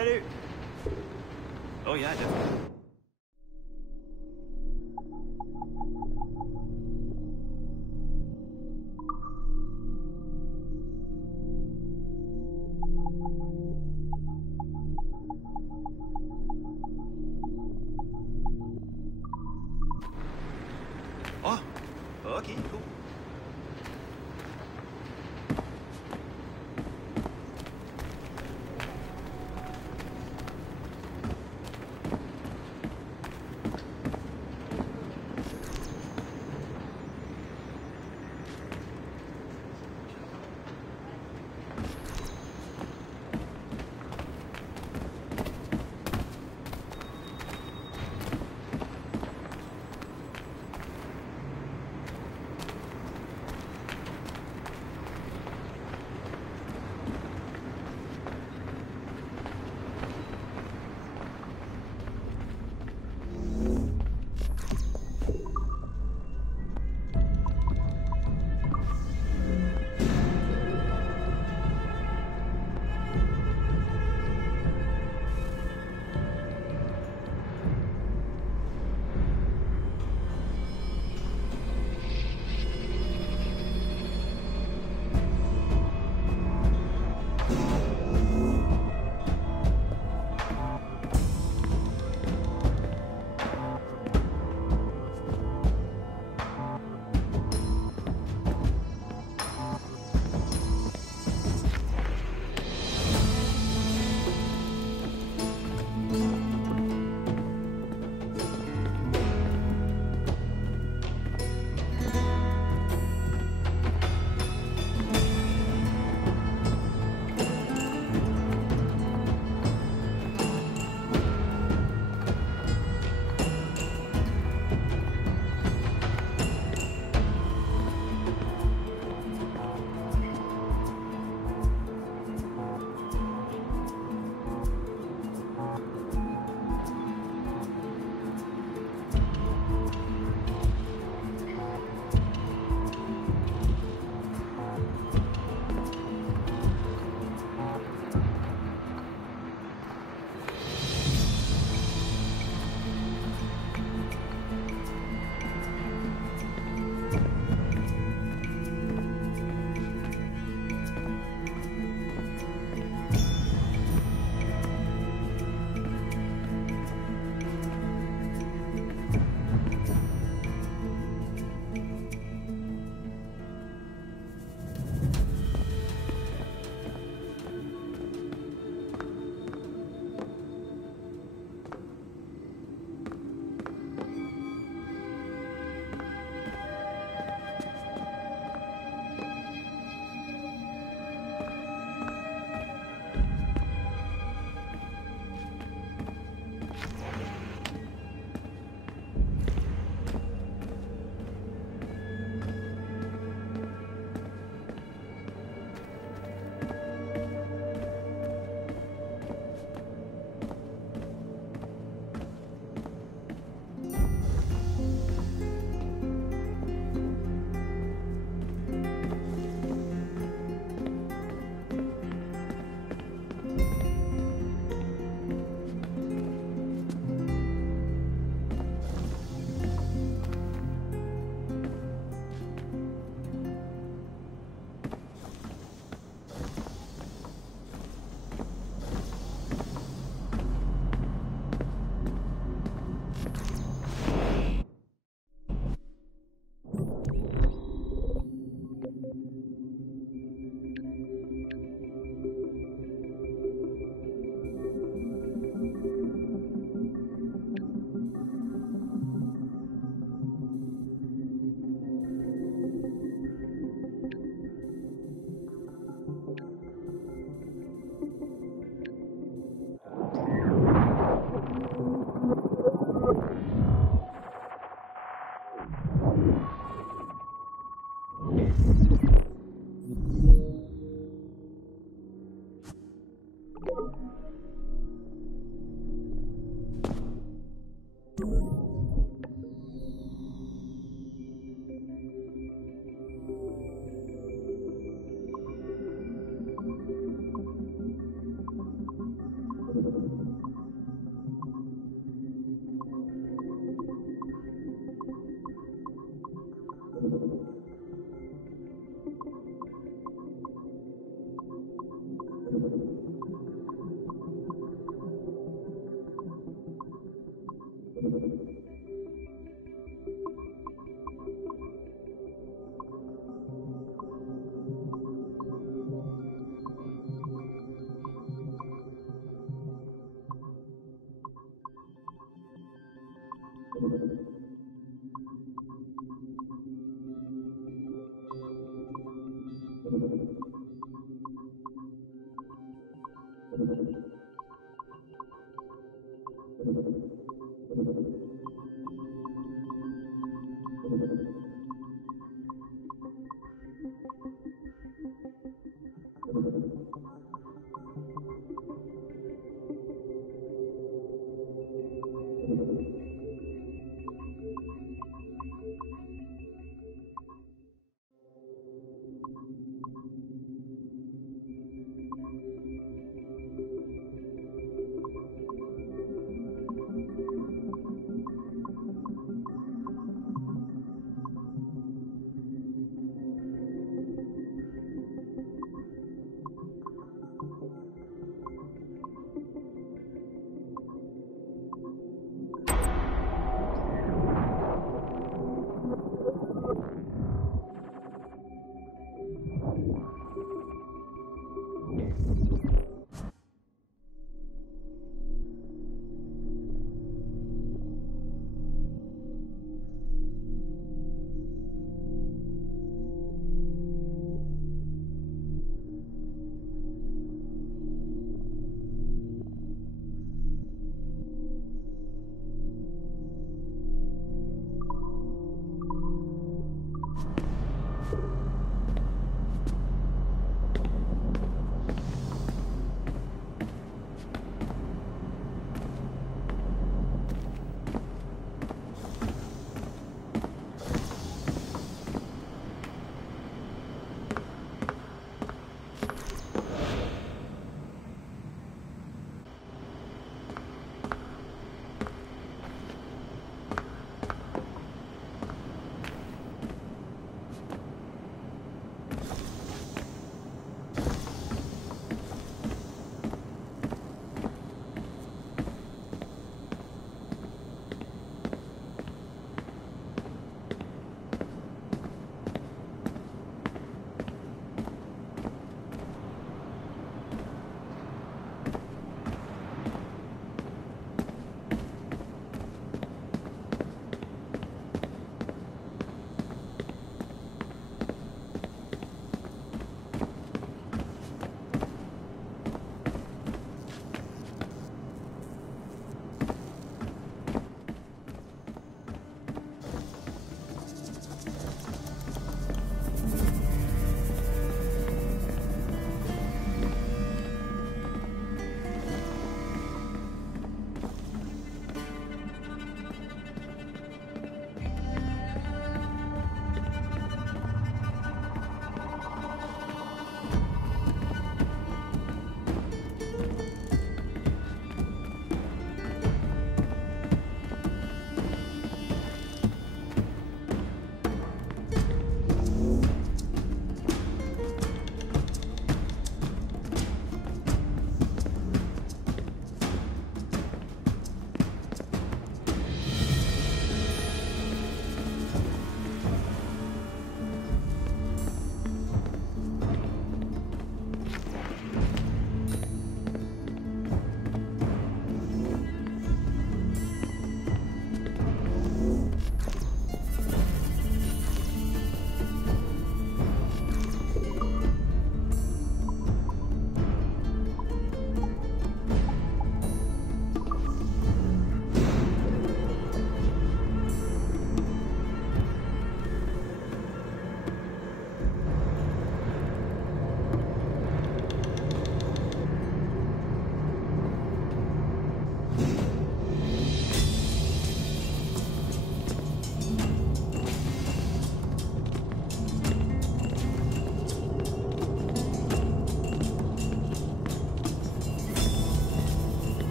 Salut! Oh yeah, definitely. Oh, okay, cool.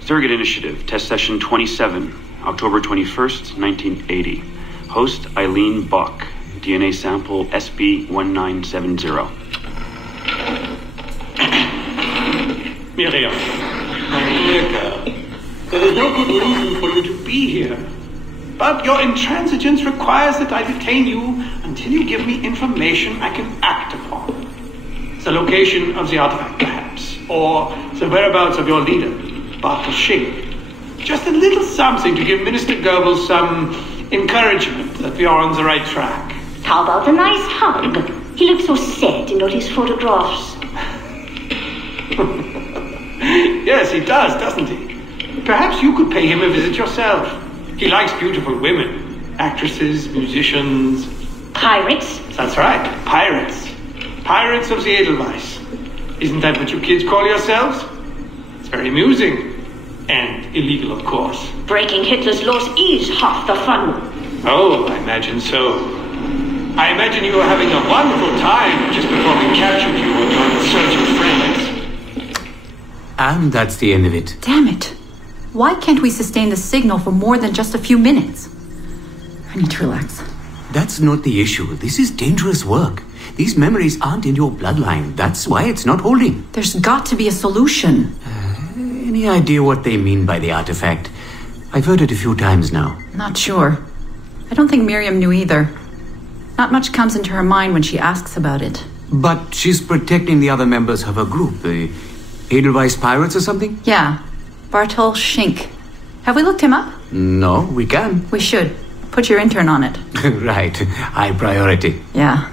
Surrogate Initiative, Test Session 27, October 21st, 1980. Host Eileen Bach, DNA sample SB1970. Miriam, my dear girl, there is no good reason for you to be here. But your intransigence requires that I detain you until you give me information I can act upon. The location of the artifact, perhaps, or the whereabouts of your leader, Dr. Shink. Just a little something to give Minister Goebbels some encouragement that we are on the right track. How about a nice hug? He looks so sad in all his photographs. Yes, he does, doesn't he? Perhaps you could pay him a visit yourself. He likes beautiful women. Actresses, musicians. Pirates? That's right, pirates. Pirates of the Edelweiss. Isn't that what you kids call yourselves? It's very amusing. And illegal, of course. Breaking Hitler's laws is half the fun. Oh, I imagine so. I imagine you were having a wonderful time just before we captured you and your insurgent friends. And that's the end of it. Damn it. Why can't we sustain the signal for more than just a few minutes? I need to relax. That's not the issue. This is dangerous work. These memories aren't in your bloodline. That's why it's not holding. There's got to be a solution. Any idea what they mean by the artifact? I've heard it a few times now. Not sure. I don't think Miriam knew either. Not much comes into her mind when she asks about it. But she's protecting the other members of her group, the Edelweiss Pirates or something? Yeah. Bartol Schink. Have we looked him up? No, we can. We should. Put your intern on it. Right. High priority. Yeah.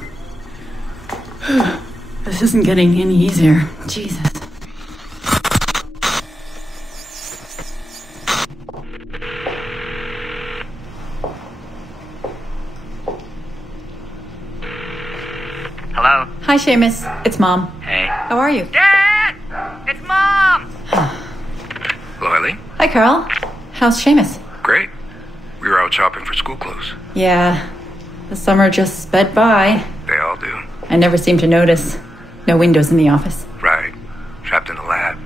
This isn't getting any easier. Jesus. Hello? Hi, Seamus. It's Mom. Hey. How are you? Dad! It's Mom! Hello, Eileen. Hi, Carl. How's Seamus? Great. We were out shopping for school clothes. Yeah. The summer just sped by. They all do. I never seem to notice. No windows in the office. Right. Trapped in a lab.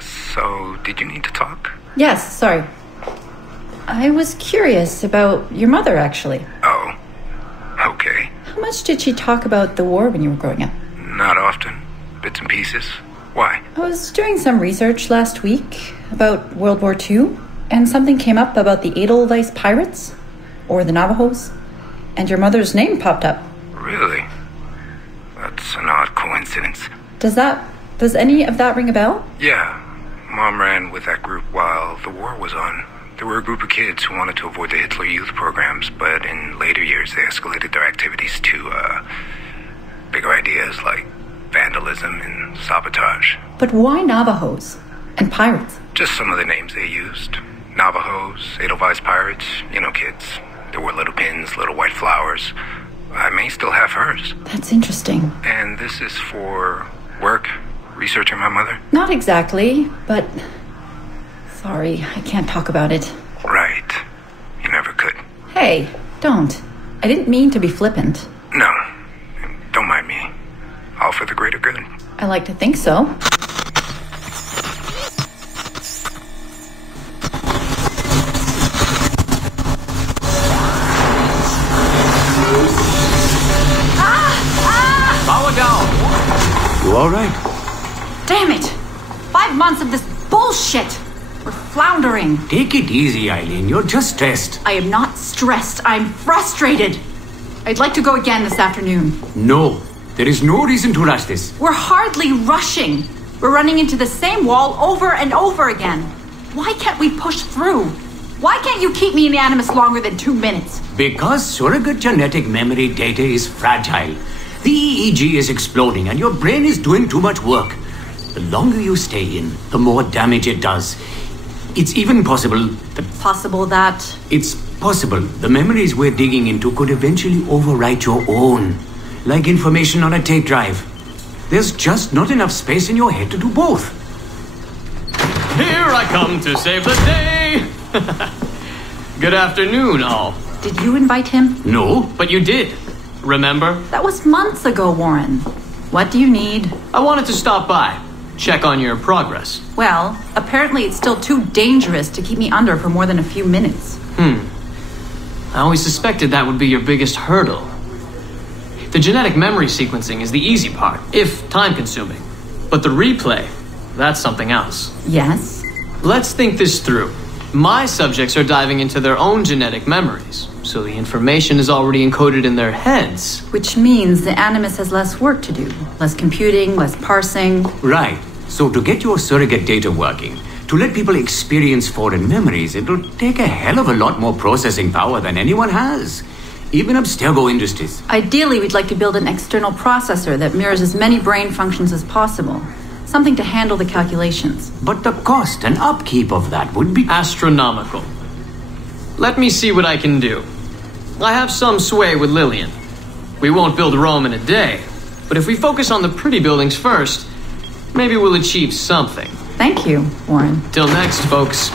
So, did you need to talk? Yes, sorry. I was curious about your mother, actually. Oh. Okay. How much did she talk about the war when you were growing up? Not often. Bits and pieces. Why? I was doing some research last week about World War II, and something came up about the Edelweiss Pirates, or the Navajos, and your mother's name popped up. Really? That's an odd coincidence. Does any of that ring a bell? Yeah. Mom ran with that group while the war was on. There were a group of kids who wanted to avoid the Hitler Youth programs, but in later years they escalated their activities to, bigger ideas like vandalism and sabotage. But why Navajos and pirates? Just some of the names they used. Navajos, Edelweiss Pirates, you know, kids. There were little pins, little white flowers. I may still have hers. That's interesting. And this is for work? Researching my mother? Not exactly, but... Sorry, I can't talk about it. Right. You never could. Hey, don't. I didn't mean to be flippant. No. Don't mind me. All for the greater good. I like to think so. Power down. You all right? Damn it! 5 months of this bullshit! We're floundering. Take it easy, Eileen. You're just stressed. I am not stressed. I'm frustrated. I'd like to go again this afternoon. No. There is no reason to rush this. We're hardly rushing. We're running into the same wall over and over again. Why can't we push through? Why can't you keep me in Animus longer than 2 minutes? Because surrogate genetic memory data is fragile. The EEG is exploding and your brain is doing too much work. The longer you stay in, the more damage it does. It's even possible that... Possible that... It's possible the memories we're digging into could eventually overwrite your own. Like information on a tape drive. There's just not enough space in your head to do both. Here I come to save the day! Good afternoon, all. Did you invite him? No, but you did. Remember? That was months ago, Warren. What do you need? I wanted to stop by, check on your progress. Well, apparently it's still too dangerous to keep me under for more than a few minutes. I always suspected that would be your biggest hurdle. The genetic memory sequencing is the easy part, if time-consuming. But the replay, that's something else. Yes? Let's think this through. My subjects are diving into their own genetic memories, so the information is already encoded in their heads. Which means the Animus has less work to do. Less computing, less parsing. Right. So to get your surrogate data working, to let people experience foreign memories, it'll take a hell of a lot more processing power than anyone has. Even Abstergo Industries. Ideally, we'd like to build an external processor that mirrors as many brain functions as possible. Something to handle the calculations. But the cost and upkeep of that would be astronomical. Let me see what I can do. I have some sway with Lillian. We won't build Rome in a day, but if we focus on the pretty buildings first, maybe we'll achieve something. Thank you, Warren. Till next, folks.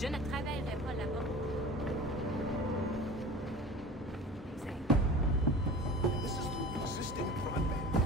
Je ne travaillerai pas là-bas. This is through existing broadband.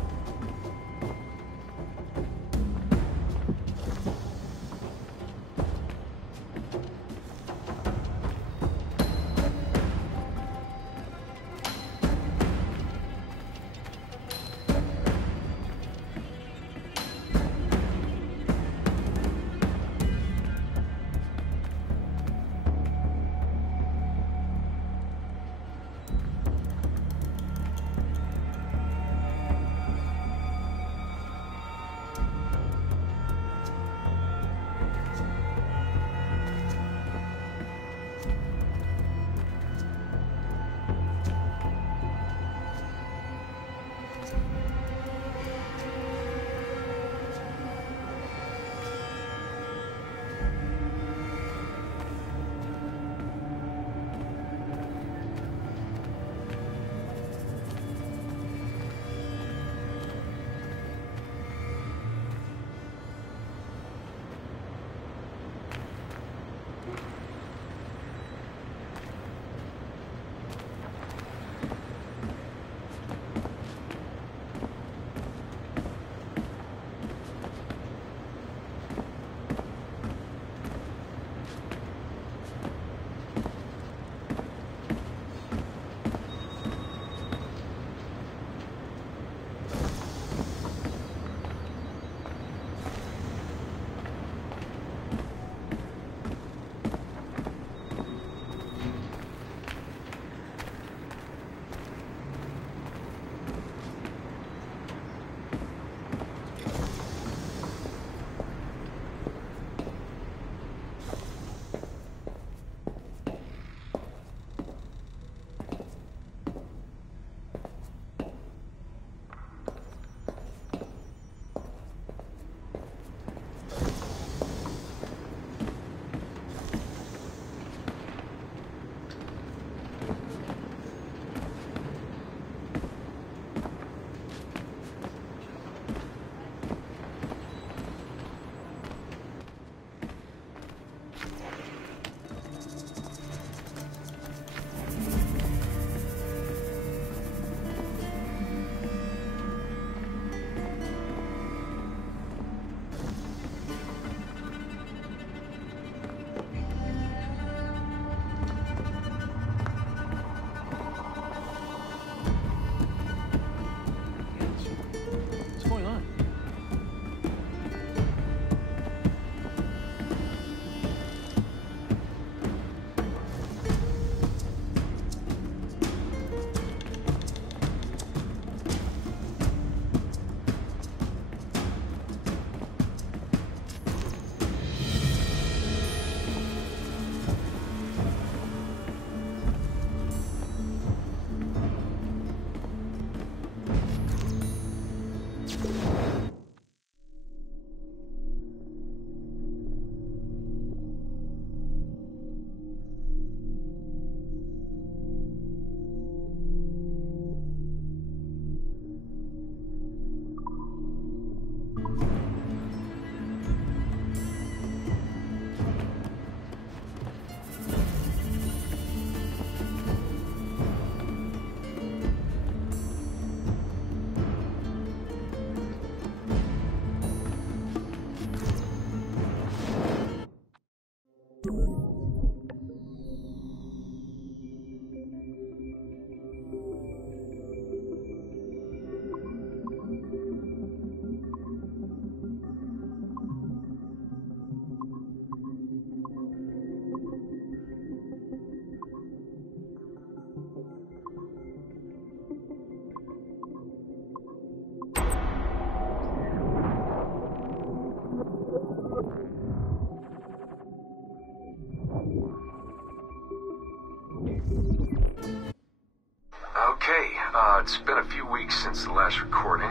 it's been a few weeks since the last recording.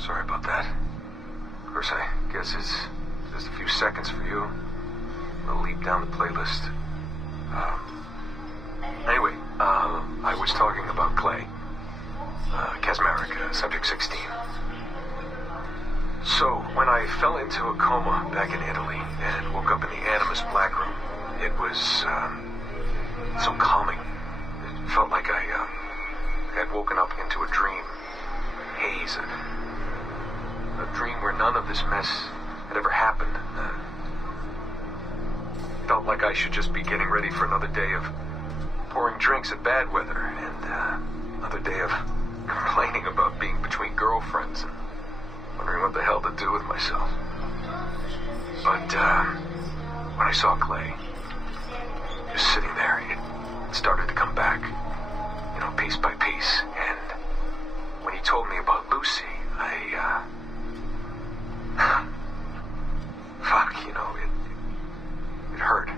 Sorry about that. Of course, I guess it's just a few seconds for you. A leap down the playlist. Anyway, I was talking about Clay. Casmeric, Subject 16. So, when I fell into a coma back in Italy and woke up in the Animus Black Room, it was, so calming. It felt like I had woken up into a dream. Haze. A dream where none of this mess had ever happened. Felt like I should just be getting ready for another day of pouring drinks at bad weather and another day of complaining about being between girlfriends and wondering what the hell to do with myself. But when I saw Clay just sitting there, it started to come back, piece by piece. And when he told me about Lucy, it hurt.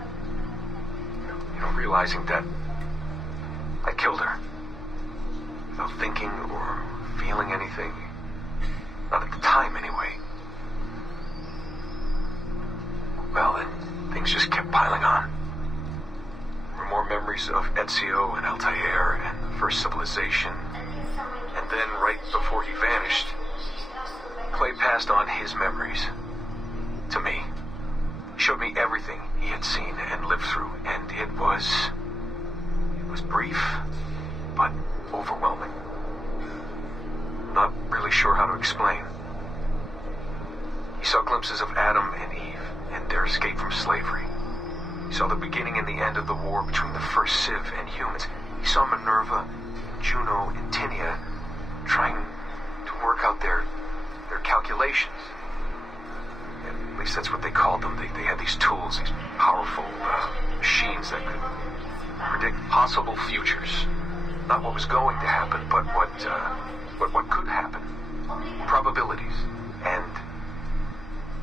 Realizing that I killed her without thinking or feeling anything. Not at the time, anyway. Well, then things just kept piling on. There were more memories of Ezio and Altair and the first civilization. And then, right before he vanished, Clay passed on his memories to me. He showed me everything he had seen and lived through, and it was brief, but overwhelming. Not really sure how to explain. He saw glimpses of Adam and Eve and their escape from slavery. He saw the beginning and the end of the war between the first Civ and humans. He saw Minerva, Juno, and Tinia trying to work out their calculations. At least that's what they called them. They had these tools, these powerful machines that could predict possible futures. Not what was going to happen, but what could happen. Probabilities. And,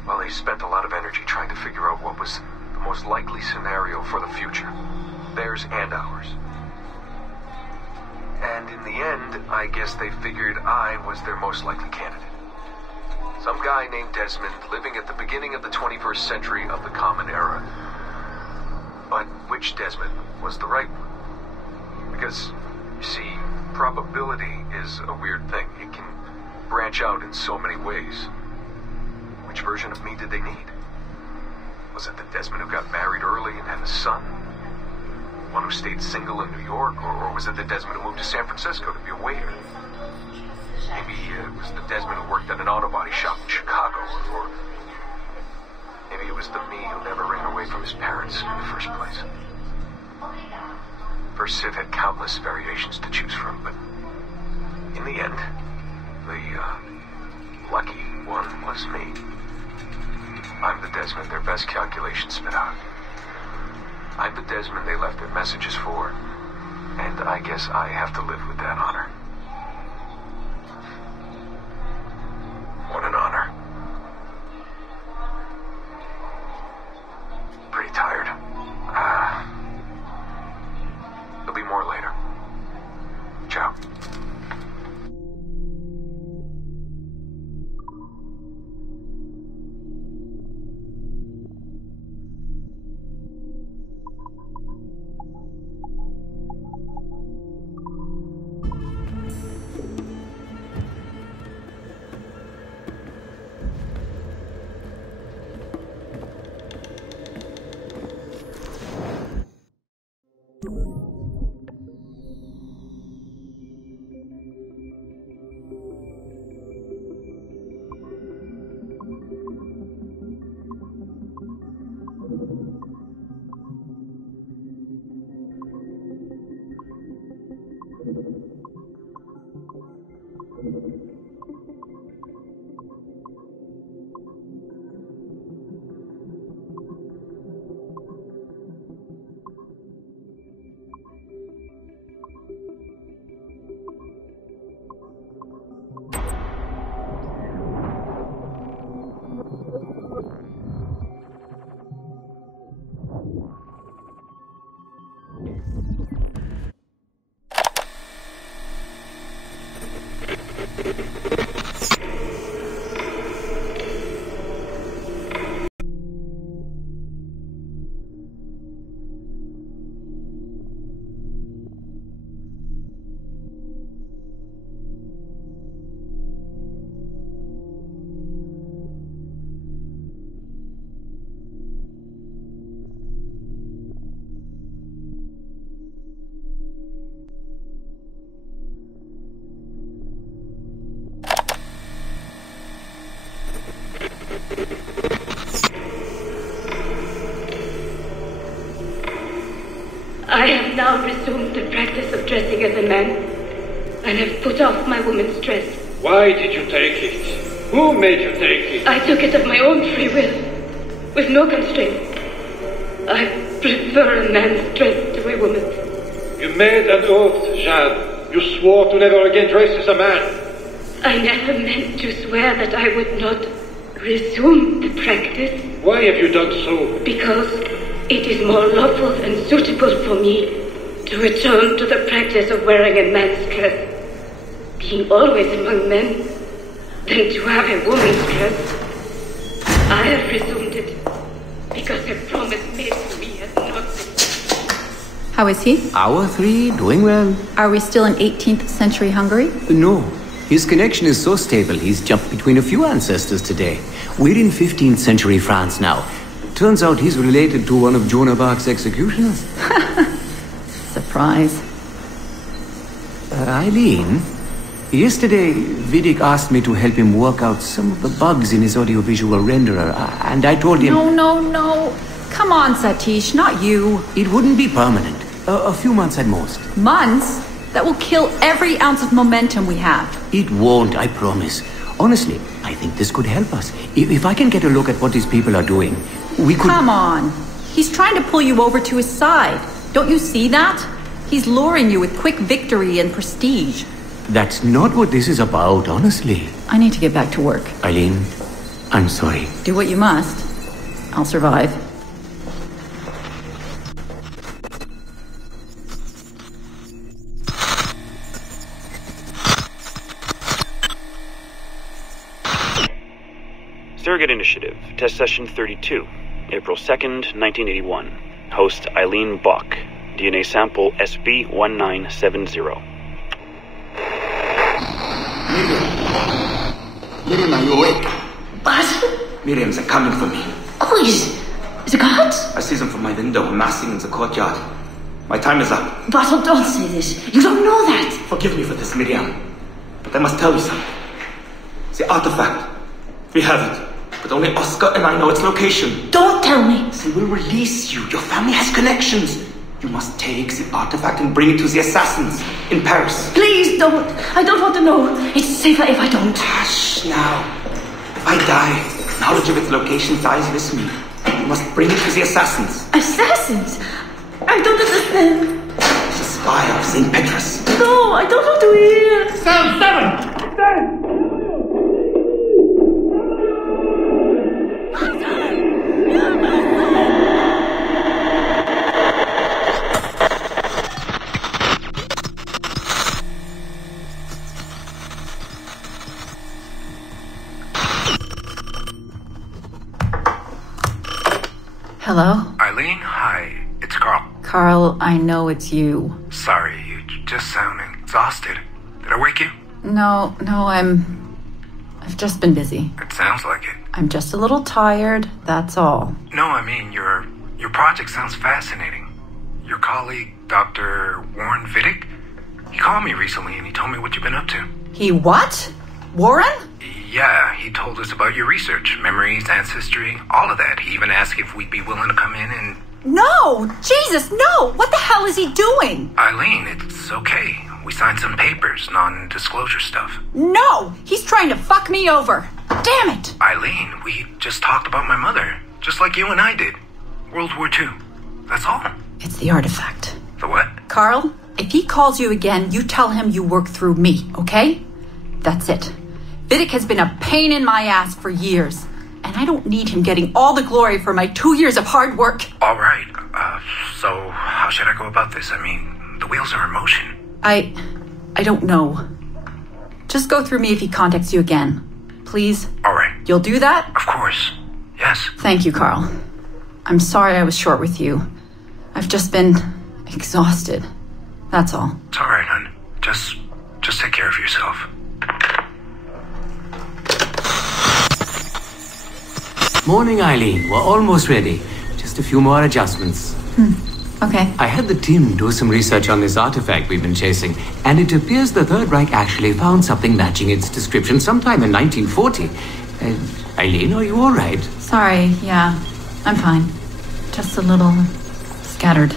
well, they spent a lot of energy trying to figure out what was the most likely scenario for the future. Theirs and ours. And in the end, I guess they figured I was their most likely candidate. Some guy named Desmond living at the beginning of the 21st century of the Common Era. But which Desmond was the right one? Because, you see, probability is a weird thing. It can branch out in so many ways. Which version of me did they need? Was it the Desmond who got married early and had a son? One who stayed single in New York? Or was it the Desmond who moved to San Francisco to be a waiter? Maybe it was the Desmond who worked at an auto body shop in Chicago, or maybe it was the me who never ran away from his parents in the first place. First Civ had countless variations to choose from, but in the end, the lucky one was me. I'm the Desmond their best calculations spit out. I'm the Desmond they left their messages for, and I guess I have to live with that honor. What an honor. Pretty tired. There'll be more later. Ciao. I have now resumed the practice of dressing as a man, and have put off my woman's dress. Why did you take it? Who made you take it? I took it of my own free will, with no constraint. I prefer a man's dress to a woman's. You made an oath, Jeanne. You swore to never again dress as a man. I never meant to swear that I would not resume the practice. Why have you done so? Because it is more lawful and suitable for me to return to the practice of wearing a man's dress, being always among men, than to have a woman's dress. I have resumed it because a promise made to me has not been. How is he? Hour 3, doing well. Are we still in 18th century Hungary? No. His connection is so stable, he's jumped between a few ancestors today. We're in 15th century France now. Turns out he's related to one of Joan of Arc's executioners. Surprise. Eileen, yesterday Vidic asked me to help him work out some of the bugs in his audiovisual renderer, and I told him... No. Come on, Satish, not you. It wouldn't be permanent. A few months at most. Months? That will kill every ounce of momentum we have. It won't, I promise. Honestly, I think this could help us. If I can get a look at what these people are doing, we could... Come on. He's trying to pull you over to his side. Don't you see that? He's luring you with quick victory and prestige. That's not what this is about, honestly. I need to get back to work. Eileen, I'm sorry. Do what you must. I'll survive. Surrogate Initiative, Test Session 32, April 2nd, 1981. Host Eileen Bach, DNA sample SB1970. Miriam, are you awake? What? Miriam's are coming for me. Oh, is it God? I see them from my window, massing in the courtyard. My time is up. Basil, don't say this. You don't know that. Forgive me for this, Miriam. But I must tell you something. The artifact. We have it. But only Oscar and I know its location. Don't tell me. They will release you. Your family has connections. You must take the artifact and bring it to the assassins in Paris. Please don't. I don't want to know. It's safer if I don't. Hush now. If I die, knowledge of its location dies with me. You must bring it to the assassins. Assassins? I don't understand. The spire of St. Petrus. No, I don't want to hear. Cell 7! Dead! Hello? Eileen, hi. It's Carl. Carl, I know it's you. Sorry, you just sound exhausted. Did I wake you? No, I've just been busy. It sounds like it. I'm just a little tired, that's all. No, I mean, your project sounds fascinating. Your colleague, Dr. Warren Vidic, he called me recently and he told me what you've been up to. He what? Warren? Yeah, he told us about your research, memories, ancestry, all of that. He even asked if we'd be willing to come in and... No! Jesus, no! What the hell is he doing? Eileen, it's okay. We signed some papers, non-disclosure stuff. No! He's trying to fuck me over. Damn it! Eileen, we just talked about my mother, just like you and I did. World War II. That's all. It's the artifact. The what? Carl, if he calls you again, you tell him you work through me, okay? That's it. Vidic has been a pain in my ass for years, and I don't need him getting all the glory for my 2 years of hard work. All right. So how should I go about this? I mean, the wheels are in motion. I don't know. Just go through me if he contacts you again. Please? All right. You'll do that? Of course. Yes. Thank you, Carl. I'm sorry I was short with you. I've just been exhausted. That's all. It's all right, hon. Just take care of yourself. Morning, Eileen. We're almost ready. Just a few more adjustments. Okay. I had the team do some research on this artifact we've been chasing, and it appears the Third Reich actually found something matching its description sometime in 1940. Eileen, are you all right? Sorry, yeah. I'm fine. Just a little scattered.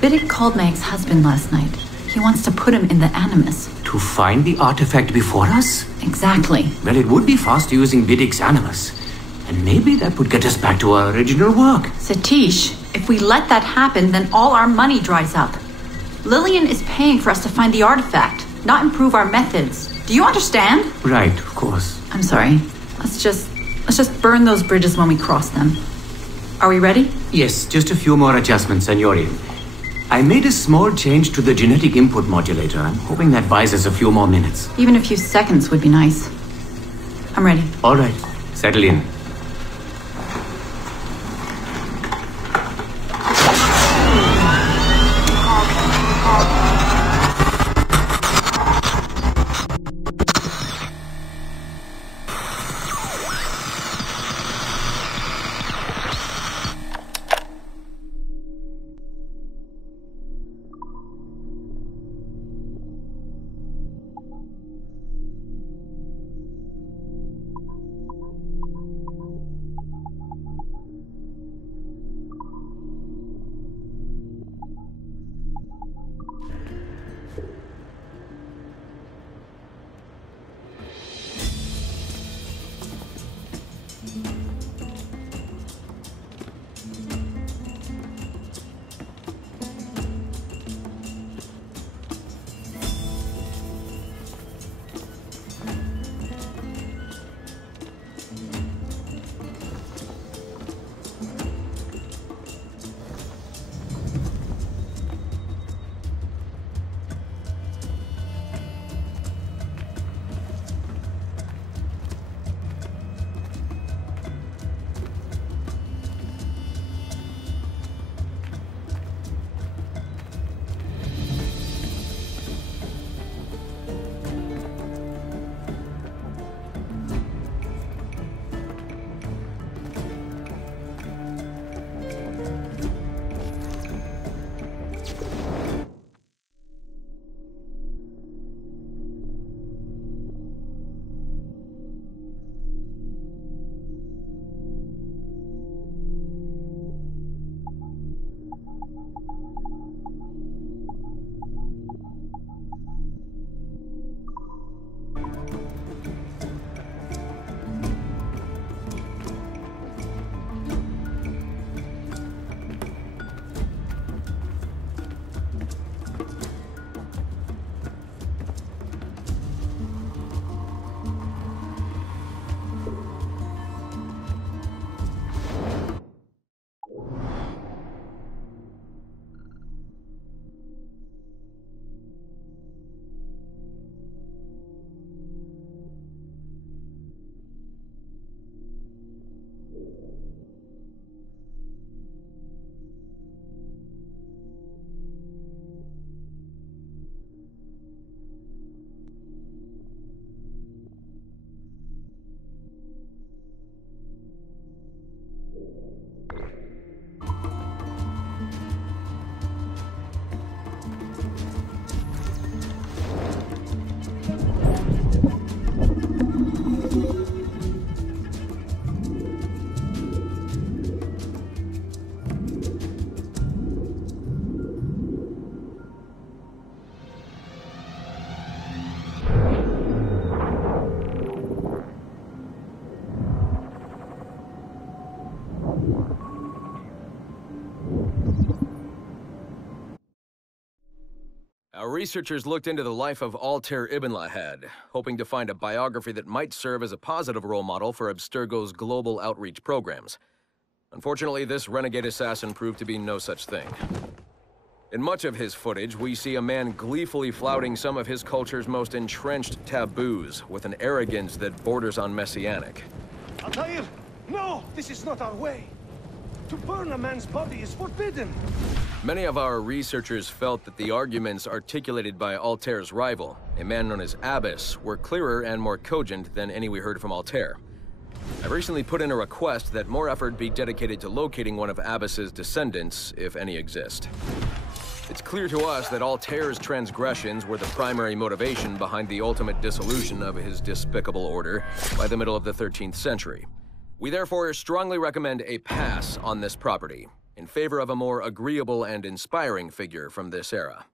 Vidic called my ex-husband last night. He wants to put him in the Animus. To find the artifact before us? Exactly. Well, it would be fast using Vidic's Animus. And maybe that would get us back to our original work. Satish, if we let that happen, then all our money dries up. Lillian is paying for us to find the artifact, not improve our methods. Do you understand? Right, of course. I'm sorry. Let's just burn those bridges when we cross them. Are we ready? Yes, just a few more adjustments, Senorian. I made a small change to the genetic input modulator. I'm hoping that buys us a few more minutes. Even a few seconds would be nice. I'm ready. All right. Settle in. Our researchers looked into the life of Altair Ibn Lahad, hoping to find a biography that might serve as a positive role model for Abstergo's global outreach programs. Unfortunately, this renegade assassin proved to be no such thing. In much of his footage, we see a man gleefully flouting some of his culture's most entrenched taboos, with an arrogance that borders on messianic. Altair, no! This is not our way! To burn a man's body is forbidden! Many of our researchers felt that the arguments articulated by Altair's rival, a man known as Abbas, were clearer and more cogent than any we heard from Altair. I recently put in a request that more effort be dedicated to locating one of Abbas's descendants, if any exist. It's clear to us that Altair's transgressions were the primary motivation behind the ultimate dissolution of his despicable order by the middle of the 13th century. We therefore strongly recommend a pass on this property. in favor of a more agreeable and inspiring figure from this era.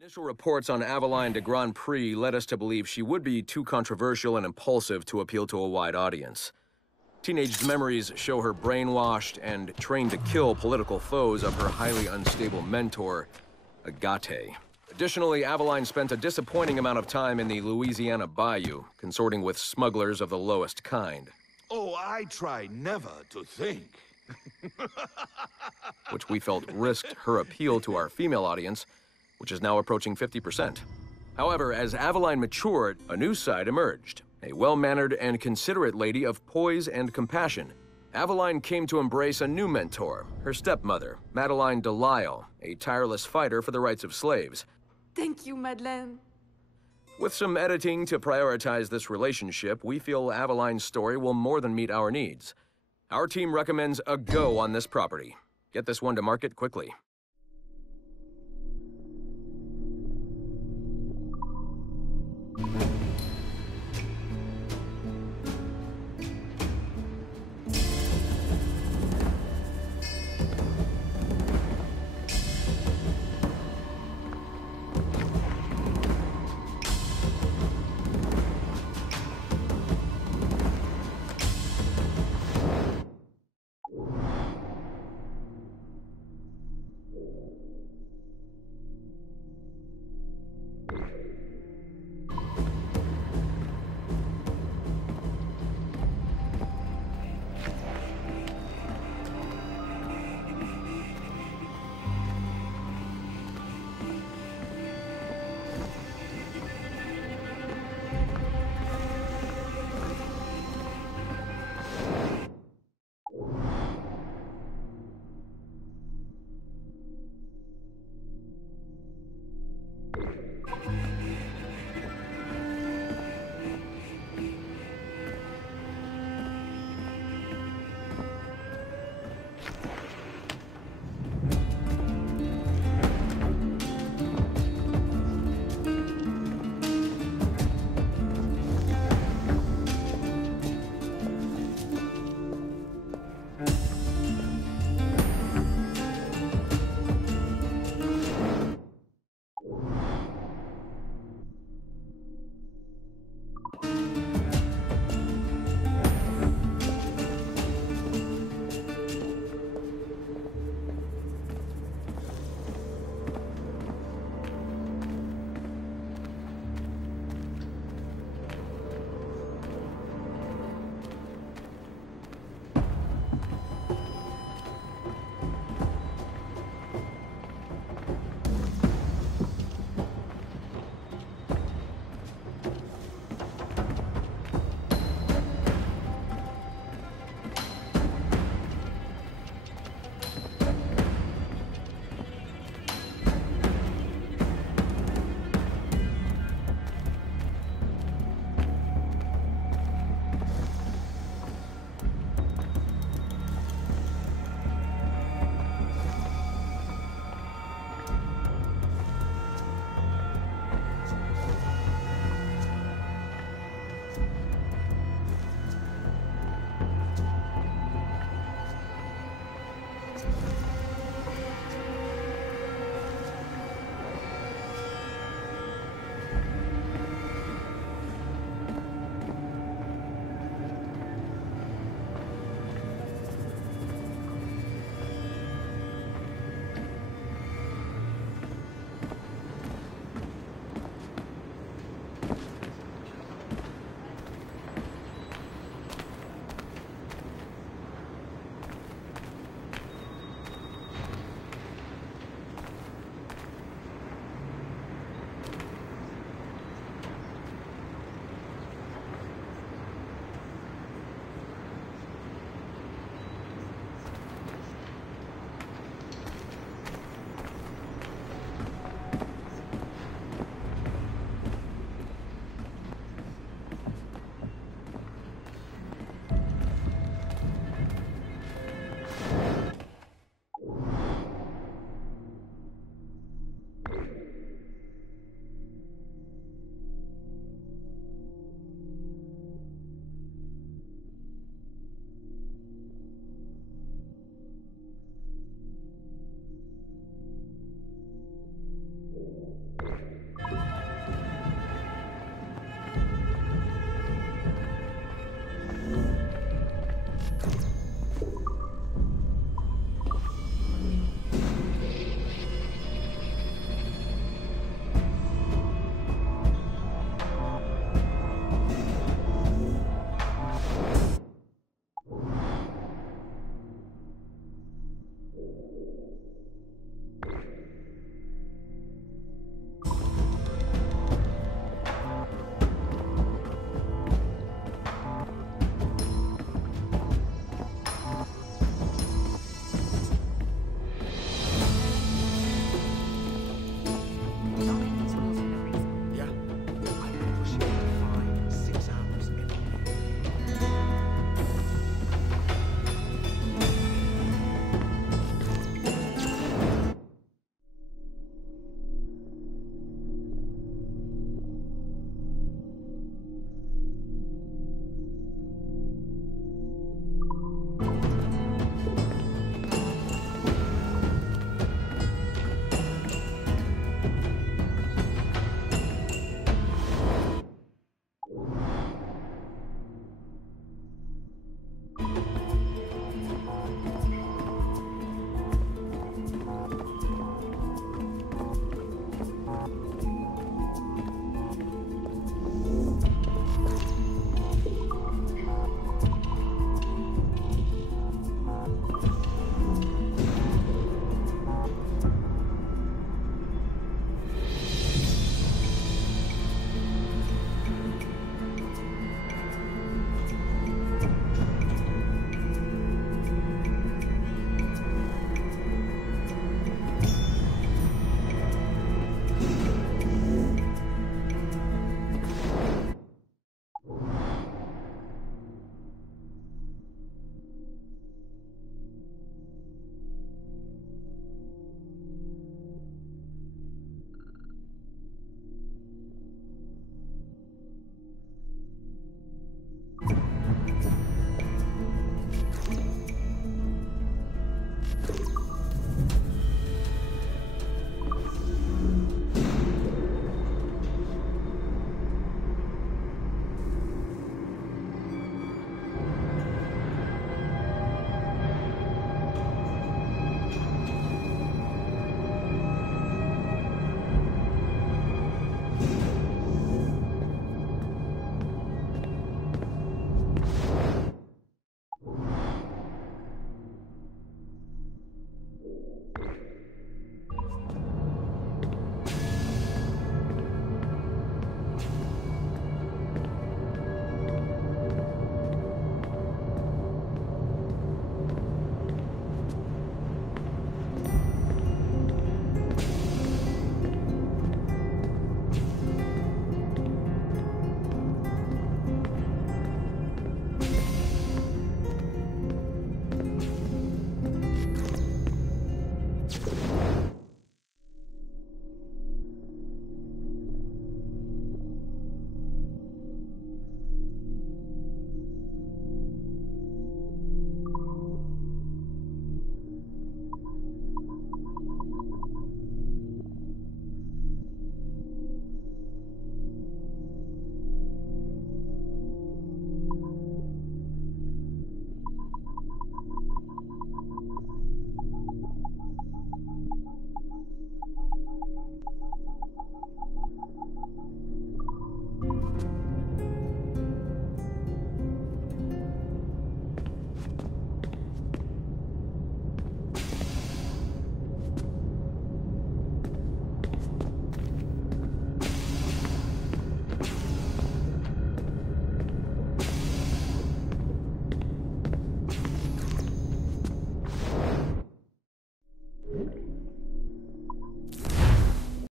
Initial reports on Aveline de Grand Prix led us to believe she would be too controversial and impulsive to appeal to a wide audience. Teenage memories show her brainwashed and trained to kill political foes of her highly unstable mentor, Agate. Additionally, Aveline spent a disappointing amount of time in the Louisiana bayou, consorting with smugglers of the lowest kind. Oh, I try never to think. Which we felt risked her appeal to our female audience, which is now approaching 50%. However, as Aveline matured, a new side emerged. A well-mannered and considerate lady of poise and compassion. Aveline came to embrace a new mentor, her stepmother, Madeleine Delisle, a tireless fighter for the rights of slaves. Thank you, Madeleine. With some editing to prioritize this relationship, we feel Aveline's story will more than meet our needs. Our team recommends a go on this property. Get this one to market quickly.